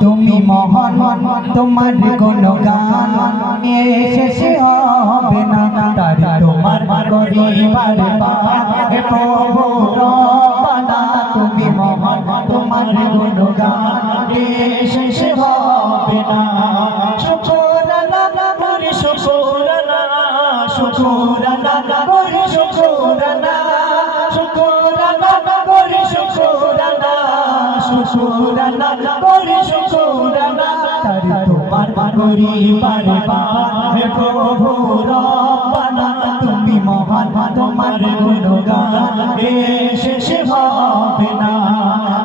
তুমি মহান তোমার গুণগান শেষ হবে না তারি তোমার গরিবার হে প্রভু তুমি মহান তোমার গুণগান শেষ হবে না। শুকরানা করে শুকরানা শুকরানা শুকরানা করে শুকরানা তারি তোমার গরিবার হে প্রভু রব্বানা তুমি মহান তোমার গুণগান শেষ হবে না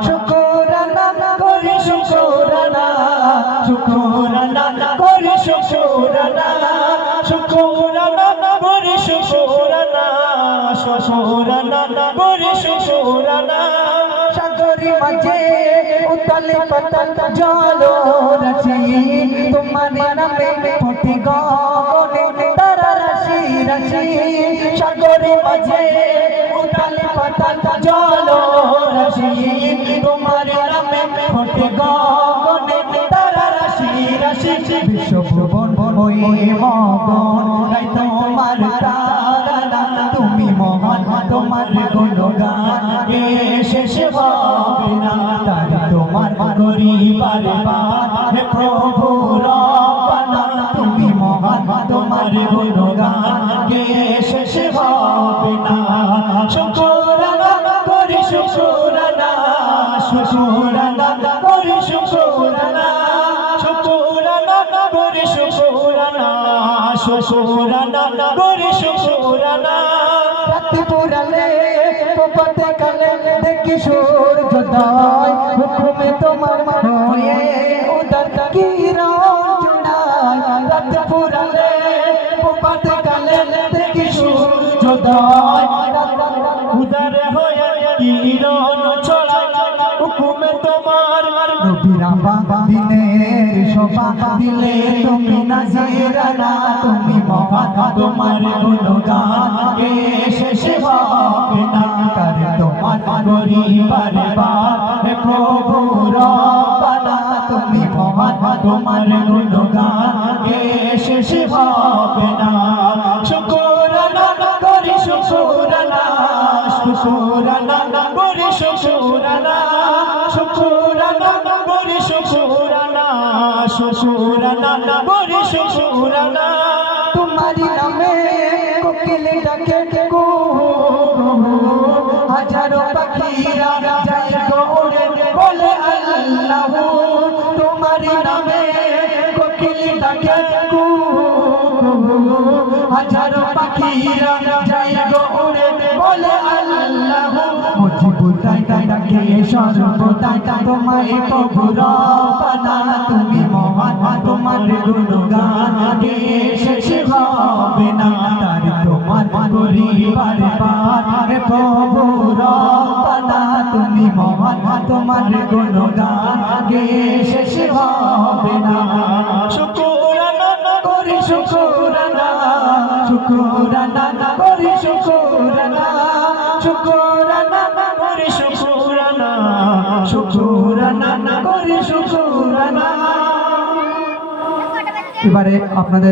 শুকরানা করে শুকরানা শুকরানা করে শুকরানা শুকরানা করে শুকরানা শুকরানা করে শুকরানা সাগরি মাঝে উতলে পাতাল জল রাশি তোমার নামে ফুটে গগনে তারা রাশি রাশি, সাগরি মাঝে উতলে পাতাল জল রাশি তোমার নামে ফুটে গগনে তারা রাশি রাশি, বিশ্ব ভুবন হয়ে মগন তোমার তারা তুমি মহান তোমার শেষ না তারি তোমার হে প্রভু তুমি মহান তোমার গুণগান শেষ হবে না শুকরানা করি শুকরানা করি শুকরানা রাতে পুরালে পোপাতে কালে দেখি সূর্য দয় হুকুমে তোমার হয়ে উদার কিরণ জুড়ায় রাতে পুরালে পোপাতে কালে দেখি দয় উদার হয়ে কিরণ ছড়ায় হুকুমে তোমার নবীরা দিনের শোভা দিলে তুমি নাজিরানা তুমি মহান তোমার গুণগান শেষ হবে না তার তোমার গরিবার হে প্রভু রব্বানা। তুমি মহান তোমার গুণগান শেষ হবে না শুকরানা করি শুকরানা শুকরানা করি শুকরানা শুকরানা করি শুকরানা শুকরানা করি শুকরানা তোমারি নামে কোকিল ডাকে কো হাজারো পাখিরা যায় গৌড়ে বলে আল্লাহ। তোমারি নামে কোকিল ডাকে কো হাজারো পাখিরা ডাকে সর্বদাই তোমায় প্রভু রব্বানা তুমি মহান, তোমার গুণগান শেষ হবে না। তার তোমার গরিবার পার প্রভু রব্বানা তুমি মহান, তোমার গুণগান শেষ হবে না। শুকরানা করি, শুকরানা। শুকরানা করি, শুকরানা। শুকরানা এবারে আপনাদের